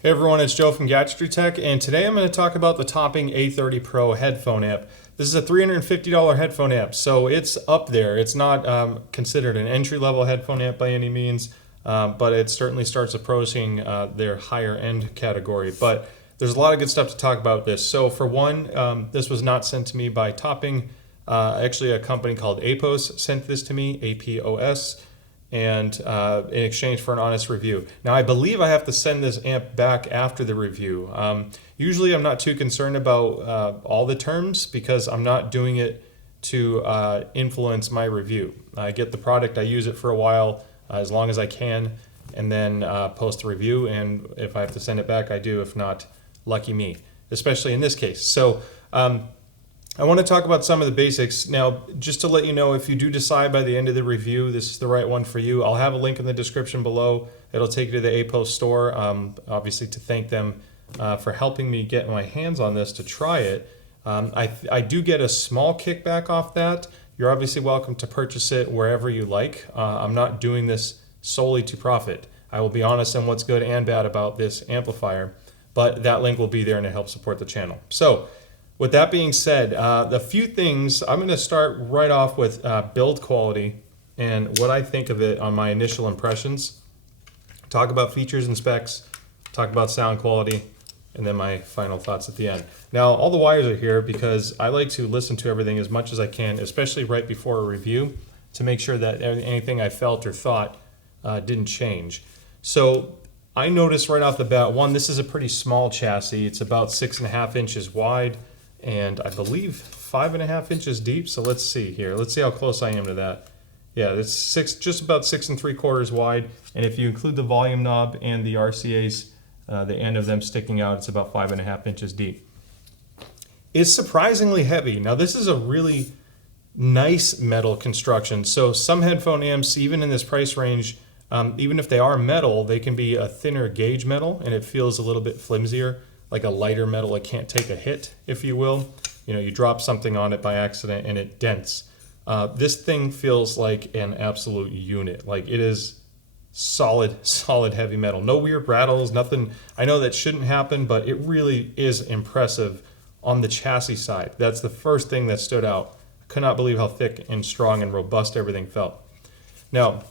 Hey everyone, it's Joe from Gadgetry Tech, and today I'm going to talk about the Topping A30 Pro headphone amp. This is a $350 headphone amp, so it's up there. It's not considered an entry-level headphone amp by any means, but it certainly starts approaching their higher-end category. But there's a lot of good stuff to talk about this. So for one, this was not sent to me by Topping. Actually, a company called APOS sent this to me, APOS. And in exchange for an honest review. Now, I believe I have to send this amp back after the review. Usually I'm not too concerned about all the terms because I'm not doing it to influence my review. I get the product, I use it for a while as long as I can, and then post the review, and if I have to send it back, I do. If not, lucky me, especially in this case. So I want to talk about some of the basics. Now, just to let you know, if you do decide by the end of the review this is the right one for you, I'll have a link in the description below. It'll take you to the APOS Store, obviously to thank them for helping me get my hands on this to try it. I do get a small kickback off that. You're obviously welcome to purchase it wherever you like. I'm not doing this solely to profit. I will be honest on what's good and bad about this amplifier, but that link will be there and it helps support the channel. So, with that being said, the few things, I'm going to start right off with build quality and what I think of it on my initial impressions. Talk about features and specs, talk about sound quality, and then my final thoughts at the end. Now, all the wires are here because I like to listen to everything as much as I can, especially right before a review, to make sure that anything I felt or thought didn't change. So I noticed right off the bat, one, this is a pretty small chassis. It's about 6.5 inches wide, and I believe 5.5 inches deep. So let's see here. Let's see how close I am to that. Yeah, it's just about 6 3/4 wide. And if you include the volume knob and the RCAs, the end of them sticking out, it's about 5.5 inches deep. It's surprisingly heavy. Now this is a really nice metal construction. So some headphone amps, even in this price range, even if they are metal, they can be a thinner gauge metal and it feels a little bit flimsier, like a lighter metal. It can't take a hit, if you will. You know, you drop something on it by accident and it dents. This thing feels like an absolute unit. Like it is solid heavy metal. No weird rattles, nothing. I know that shouldn't happen, but it really is impressive on the chassis side. That's the first thing that stood out. I could not believe how thick and strong and robust everything felt. Now,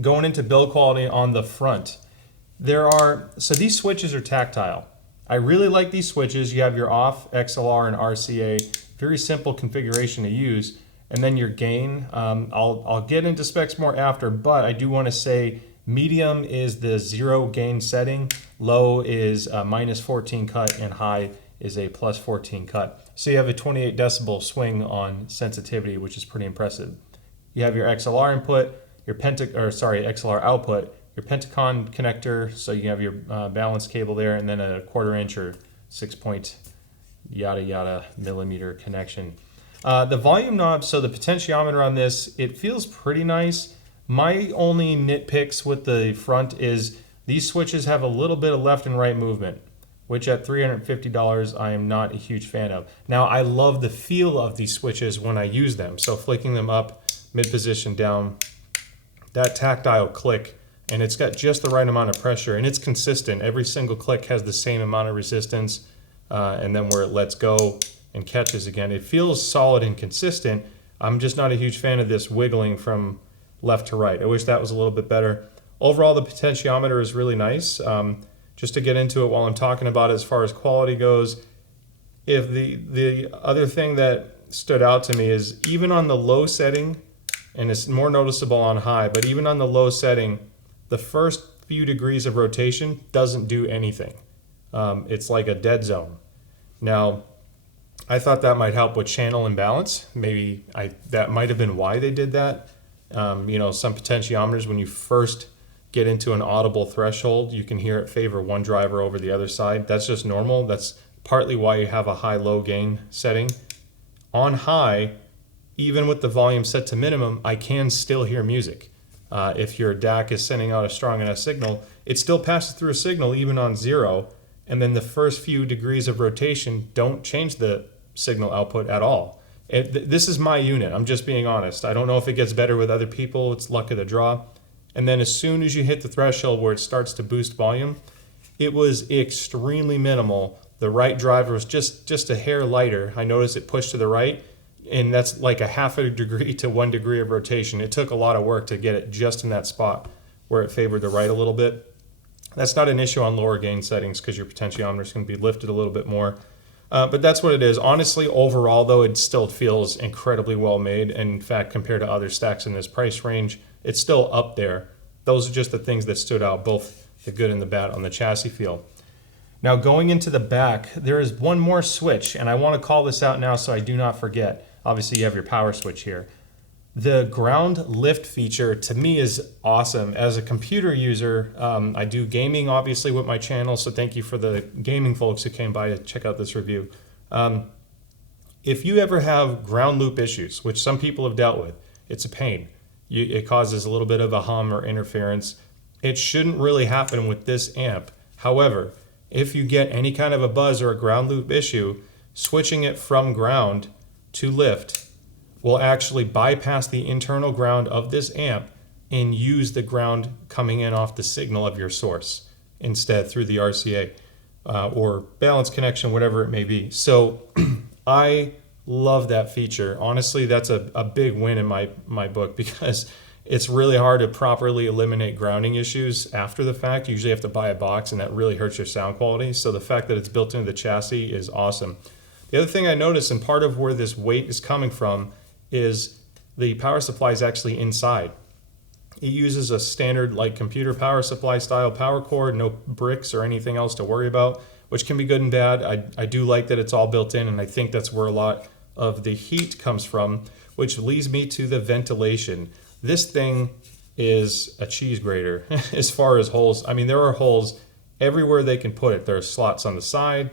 going into build quality on the front, so these switches are tactile. I really like these switches. You have your off, XLR, and RCA. Very simple configuration to use. And then your gain. I'll get into specs more after, but I do want to say medium is the 0 gain setting, low is a -14 cut, and high is a +14 cut. So you have a 28 decibel swing on sensitivity, which is pretty impressive. You have your XLR input, your XLR output, your Pentacon connector, so you have your balance cable there, and then a 1/4 inch or 6 yada yada millimeter connection. The volume knob, so the potentiometer on this, it feels pretty nice. My only nitpicks with the front is these switches have a little bit of left and right movement, which at $350 I am not a huge fan of. Now I love the feel of these switches when I use them, so flicking them up, mid position, down, that tactile click, and it's got just the right amount of pressure, and it's consistent. Every single click has the same amount of resistance, and then where it lets go and catches again, it feels solid and consistent. I'm just not a huge fan of this wiggling from left to right. I wish that was a little bit better. Overall, the potentiometer is really nice. Just to get into it while I'm talking about it, as far as quality goes, if the other thing that stood out to me is even on the low setting, and it's more noticeable on high, but even on the low setting, the first few degrees of rotation doesn't do anything. It's like a dead zone. Now, I thought that might help with channel imbalance. Maybe that might have been why they did that. You know, some potentiometers, when you first get into an audible threshold, you can hear it favor one driver over the other side. That's just normal. That's partly why you have a high-low gain setting. On high, even with the volume set to minimum, I can still hear music. If your DAC is sending out a strong enough signal, it still passes through a signal even on 0, and then the first few degrees of rotation don't change the signal output at all. This is my unit, I'm just being honest. I don't know if it gets better with other people, it's luck of the draw. And then as soon as you hit the threshold where it starts to boost volume, it was extremely minimal. The right driver was just a hair lighter. I noticed it pushed to the right, and that's like a half a degree to 1 degree of rotation. It took a lot of work to get it just in that spot where it favored the right a little bit. That's not an issue on lower gain settings because your potentiometer is going to be lifted a little bit more. But that's what it is. Honestly, overall, though, it still feels incredibly well made. And in fact, compared to other stacks in this price range, it's still up there. Those are just the things that stood out, both the good and the bad on the chassis feel. Now, going into the back, there is one more switch, and I want to call this out now so I do not forget. Obviously, you have your power switch here. The ground lift feature to me is awesome. As a computer user, I do gaming obviously with my channel, so thank you for the gaming folks who came by to check out this review. If you ever have ground loop issues, which some people have dealt with, it's a pain. It causes a little bit of a hum or interference. It shouldn't really happen with this amp. However, if you get any kind of a buzz or a ground loop issue, switching it from ground to lift will actually bypass the internal ground of this amp and use the ground coming in off the signal of your source instead through the RCA or balance connection, whatever it may be. So I love that feature. Honestly, that's a big win in my book because it's really hard to properly eliminate grounding issues after the fact. You usually have to buy a box, and that really hurts your sound quality. So the fact that it's built into the chassis is awesome. The other thing I noticed, and part of where this weight is coming from, is the power supply is actually inside. It uses a standard like computer power supply style power cord, no bricks or anything else to worry about, which can be good and bad. I do like that it's all built in, and I think that's where a lot of the heat comes from, which leads me to the ventilation. This thing is a cheese grater as far as holes. I mean, there are holes everywhere they can put it. There are slots on the side.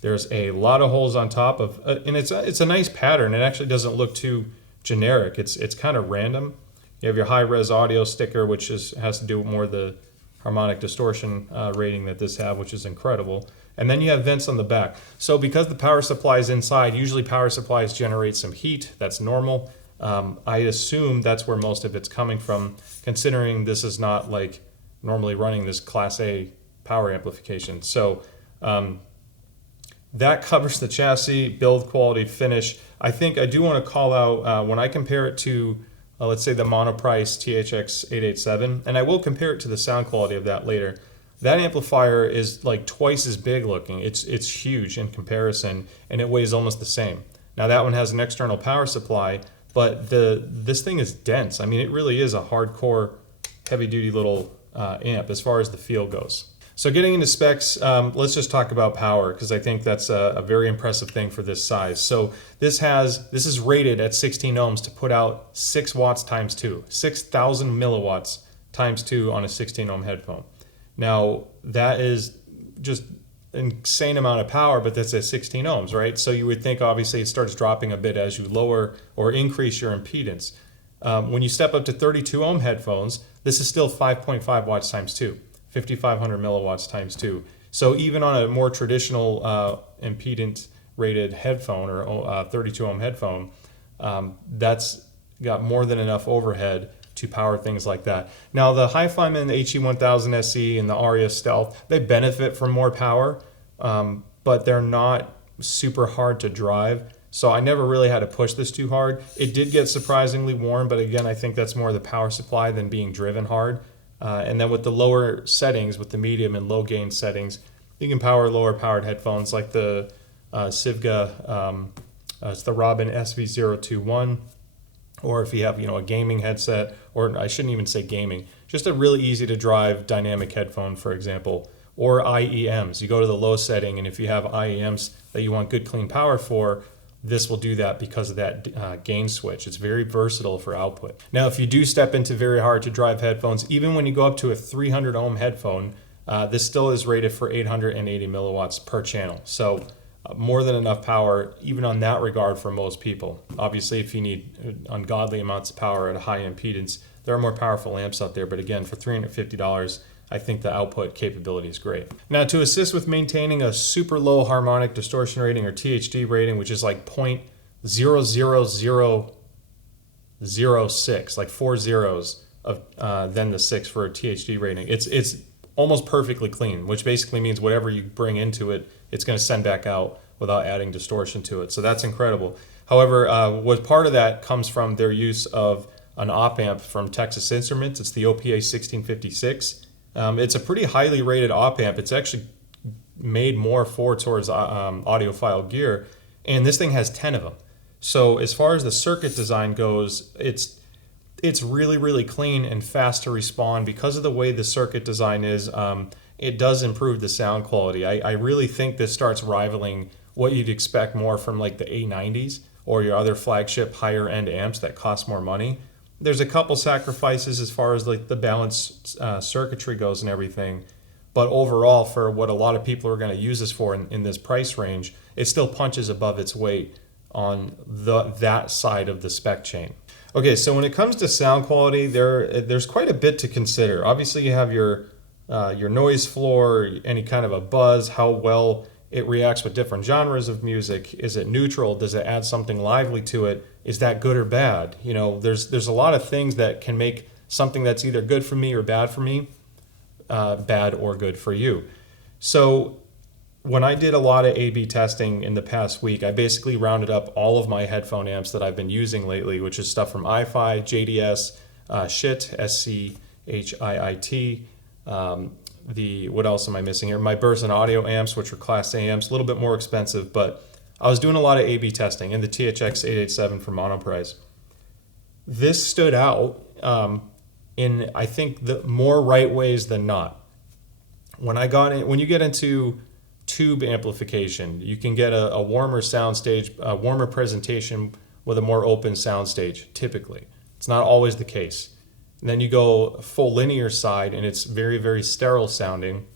There's a lot of holes on top of, and it's a nice pattern. It actually doesn't look too generic. It's kind of random. You have your high res audio sticker, which has to do with more the harmonic distortion rating that this have, which is incredible. And then you have vents on the back. So because the power supply is inside, usually power supplies generate some heat. That's normal. I assume that's where most of it's coming from, considering this is not like normally running this Class A power amplification. So that covers the chassis, build quality, finish. I think I do want to call out when I compare it to, let's say, the Monoprice THX 887, and I will compare it to the sound quality of that later. That amplifier is like twice as big looking. It's huge in comparison, and it weighs almost the same. Now that one has an external power supply, but this thing is dense. I mean, it really is a hardcore, heavy-duty little amp as far as the feel goes. So getting into specs, let's just talk about power, because I think that's a very impressive thing for this size. So this is rated at 16 ohms to put out 6 watts times 2, 6,000 milliwatts times 2 on a 16 ohm headphone. Now that is just an insane amount of power, but that's at 16 ohms, right? So you would think obviously it starts dropping a bit as you lower or increase your impedance. When you step up to 32 ohm headphones, this is still 5.5 watts times 2. 5,500 milliwatts times 2. So even on a more traditional impedance rated headphone or 32 ohm headphone, that's got more than enough overhead to power things like that. Now the Hi-Fiman, the HE1000 SE and the Aria Stealth, they benefit from more power, but they're not super hard to drive. So I never really had to push this too hard. It did get surprisingly warm, but again, I think that's more the power supply than being driven hard. And then with the lower settings, with the medium and low gain settings, you can power lower powered headphones like the Sivga, it's the Robin SV021, or if you have a gaming headset, or I shouldn't even say gaming, just a really easy to drive dynamic headphone, for example, or IEMs. You go to the low setting, and if you have IEMs that you want good clean power for, this will do that because of that gain switch. It's very versatile for output. Now, if you do step into very hard to drive headphones, even when you go up to a 300 ohm headphone, this still is rated for 880 milliwatts per channel. So more than enough power, even on that regard, for most people. Obviously, if you need ungodly amounts of power at a high impedance, there are more powerful amps out there. But again, for $350, I think the output capability is great. Now, to assist with maintaining a super low harmonic distortion rating, or THD rating, which is like 0.00006, like 4 zeros of then the 6 for a THD rating. It's almost perfectly clean, which basically means whatever you bring into it, it's going to send back out without adding distortion to it. So that's incredible. However, what part of that comes from their use of an op amp from Texas Instruments. It's the OPA 1656. It's a pretty highly rated op amp. It's actually made more towards audiophile gear, and this thing has 10 of them. So as far as the circuit design goes, it's really, really clean and fast to respond. Because of the way the circuit design is, it does improve the sound quality. I really think this starts rivaling what you'd expect more from like the A90s or your other flagship higher end amps that cost more money. There's a couple sacrifices as far as like the balanced circuitry goes and everything, but overall, for what a lot of people are going to use this for in this price range, it still punches above its weight on that side of the spec chain. Okay, so when it comes to sound quality, there's quite a bit to consider. Obviously, you have your noise floor, any kind of a buzz, how well it reacts with different genres of music. Is it neutral? Does it add something lively to it? Is that good or bad? You know, there's a lot of things that can make something that's either good for me or bad for me, bad or good for you. So when I did a lot of A/B testing in the past week, I basically rounded up all of my headphone amps that I've been using lately, which is stuff from iFi, JDS, SCHIT, SCHIIT. What else am I missing here? My Burson Audio amps, which are Class A amps, a little bit more expensive, but I was doing a lot of A/B testing, and the THX 887 from Monoprice. This stood out in, I think, the more right ways than not. When you get into tube amplification, you can get a warmer soundstage, a warmer presentation with a more open soundstage, typically. It's not always the case. And then you go full linear side, and it's very, very sterile sounding,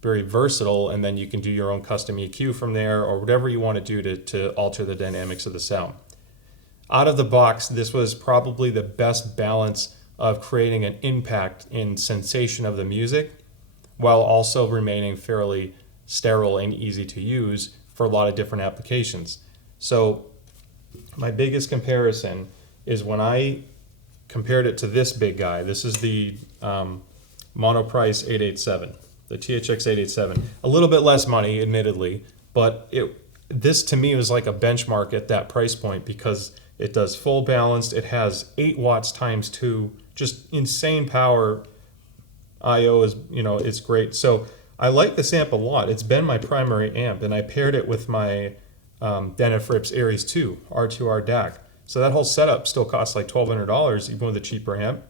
very versatile, and then you can do your own custom EQ from there or whatever you want to do to alter the dynamics of the sound. Out of the box, this was probably the best balance of creating an impact in sensation of the music while also remaining fairly sterile and easy to use for a lot of different applications. So my biggest comparison is when I compared it to this big guy. This is the Monoprice 887, the THX 887. A little bit less money, admittedly, but this to me was like a benchmark at that price point because it does full balanced. It has 8 watts times 2, just insane power. I/O is, it's great. So I like this amp a lot. It's been my primary amp, and I paired it with my Denafrips Aries 2 R2R DAC. So that whole setup still costs like $1,200, even with a cheaper amp,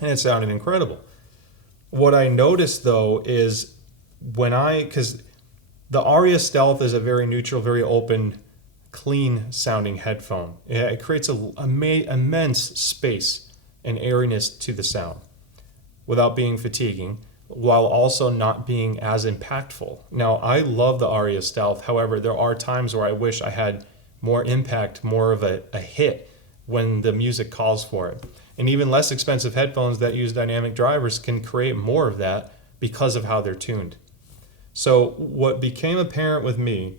and it sounded incredible. What I noticed though is because the Aria Stealth is a very neutral, very open, clean sounding headphone. It creates an immense space and airiness to the sound without being fatiguing, while also not being as impactful. Now, I love the Aria Stealth. However, there are times where I wish I had more impact, more of a hit when the music calls for it. And even less expensive headphones that use dynamic drivers can create more of that because of how they're tuned. So what became apparent with me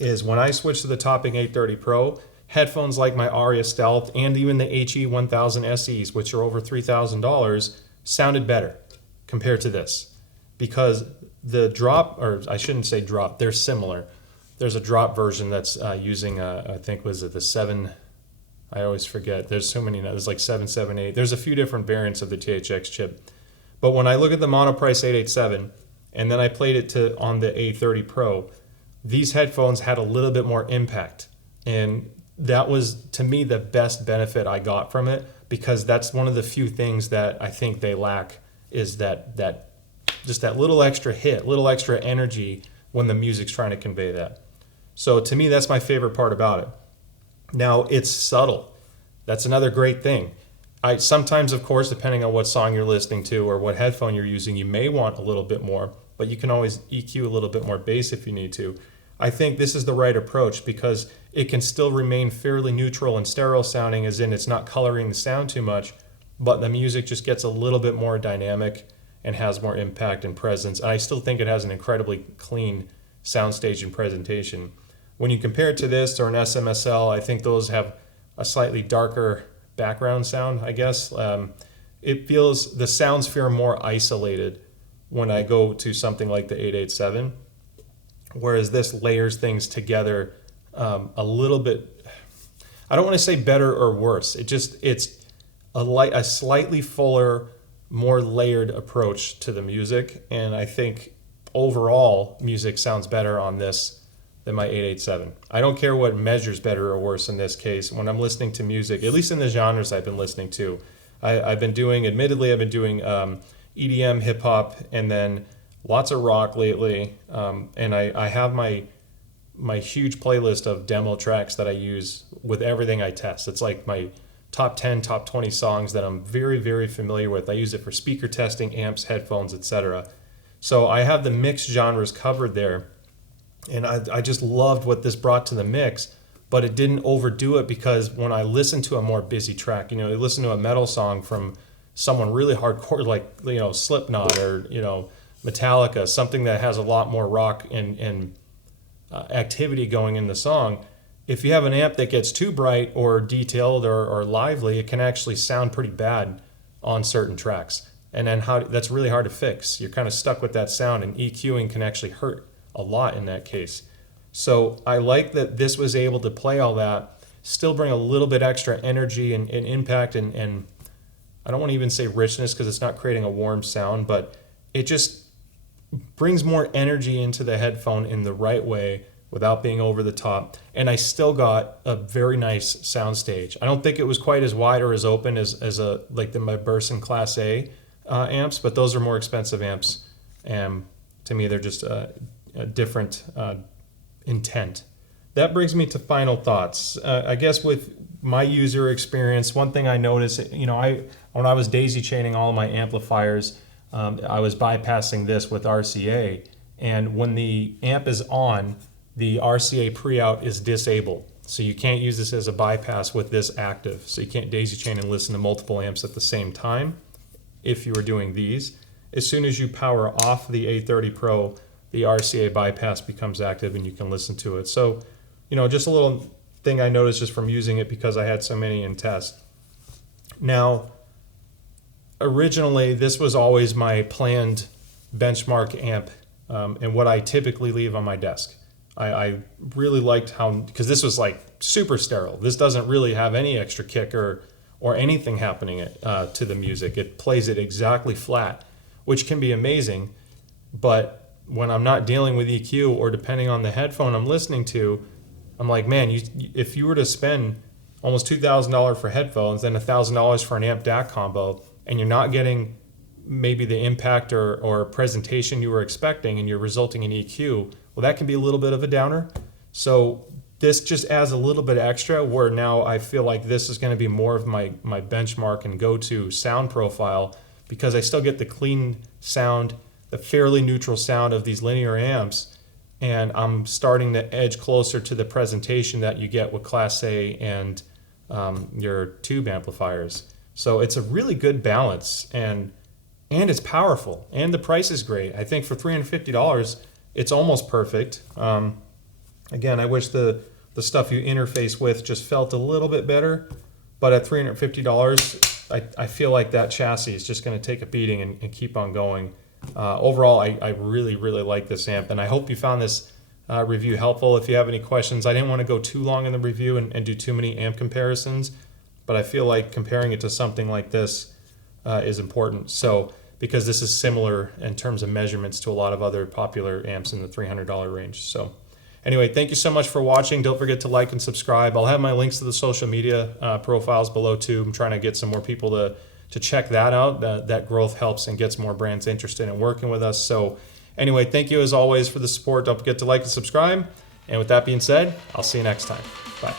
is when I switched to the Topping A30 Pro, headphones like my Aria Stealth and even the HE1000 SEs, which are over $3,000, sounded better compared to this. Because the drop, or I shouldn't say drop, they're similar. There's a drop version that's using, I think, was it the 7, I always forget. There's so many, there's like 778. There's a few different variants of the THX chip. But when I look at the Monoprice 887, and then I played it on the A30 Pro, these headphones had a little bit more impact. And that was, to me, the best benefit I got from it, because that's one of the few things that I think they lack, is that just that little extra hit, little extra energy when the music's trying to convey that. So to me, that's my favorite part about it. Now, it's subtle. That's another great thing. Sometimes, of course, depending on what song you're listening to or what headphone you're using, you may want a little bit more, but you can always EQ a little bit more bass if you need to. I think this is the right approach because it can still remain fairly neutral and sterile sounding, as in it's not coloring the sound too much, but the music just gets a little bit more dynamic and has more impact and presence. And I still think it has an incredibly clean soundstage and presentation. When you compare it to this or an SMSL, I think those have a slightly darker background sound, I guess. The sounds feel more isolated when I go to something like the 887, whereas this layers things together a little bit. I don't want to say better or worse. It's a slightly fuller, more layered approach to the music, and I think overall music sounds better on this than my 887. I don't care what measures better or worse in this case. When I'm listening to music, at least in the genres I've been listening to, I've been doing EDM, hip hop, and then lots of rock lately. And I have my huge playlist of demo tracks that I use with everything I test. It's like my top 10, top 20 songs that I'm very, very familiar with. I use it for speaker testing, amps, headphones, etc. So I have the mixed genres covered there. And I just loved what this brought to the mix, but it didn't overdo it, because when I listen to a more busy track, I listen to a metal song from someone really hardcore like, Slipknot or, Metallica, something that has a lot more rock and activity going in the song. If you have an amp that gets too bright or detailed or lively, it can actually sound pretty bad on certain tracks. And then that's really hard to fix. You're kind of stuck with that sound, and EQing can actually hurt a lot in that case. So I like that this was able to play all that, still bring a little bit extra energy and impact and I don't want to even say richness, because it's not creating a warm sound, but it just brings more energy into the headphone in the right way without being over the top. And I still got a very nice soundstage. I don't think it was quite as wide or as open as my Burson Class A amps, but those are more expensive amps. And to me, they're just a different intent. That brings me to final thoughts. I guess with my user experience, one thing I noticed, when I was daisy chaining all of my amplifiers, I was bypassing this with RCA, and when the amp is on, the RCA pre-out is disabled. So you can't use this as a bypass with this active. So you can't daisy chain and listen to multiple amps at the same time if you were doing these. As soon as you power off the A30 Pro, the RCA bypass becomes active and you can listen to it. So, just a little thing I noticed just from using it, because I had so many in test. Now, originally, this was always my planned benchmark amp and what I typically leave on my desk. I really liked how, because this was like super sterile. This doesn't really have any extra kick or anything happening to the music. It plays it exactly flat, which can be amazing. But when I'm not dealing with EQ or depending on the headphone I'm listening to, I'm like, man, if you were to spend almost $2,000 for headphones, then $1,000 for an amp DAC combo, and you're not getting maybe the impact or presentation you were expecting, and you're resulting in EQ, well, that can be a little bit of a downer. So this just adds a little bit extra, where now I feel like this is going to be more of my benchmark and go-to sound profile, because I still get the clean sound, the fairly neutral sound of these linear amps, and I'm starting to edge closer to the presentation that you get with Class A and your tube amplifiers. So it's a really good balance, and it's powerful, and the price is great. I think for $350, it's almost perfect. Again, I wish the stuff you interface with just felt a little bit better, but at $350, I feel like that chassis is just going to take a beating and keep on going. Overall, I really, really like this amp, and I hope you found this review helpful. If you have any questions, I didn't want to go too long in the review and do too many amp comparisons, but I feel like comparing it to something like this is important. So, because this is similar in terms of measurements to a lot of other popular amps in the $300 range. So anyway, thank you so much for watching. Don't forget to like and subscribe. I'll have my links to the social media profiles below too. I'm trying to get some more people to check that out. That growth helps and gets more brands interested in working with us. So anyway, thank you as always for the support. Don't forget to like and subscribe. And with that being said, I'll see you next time. Bye.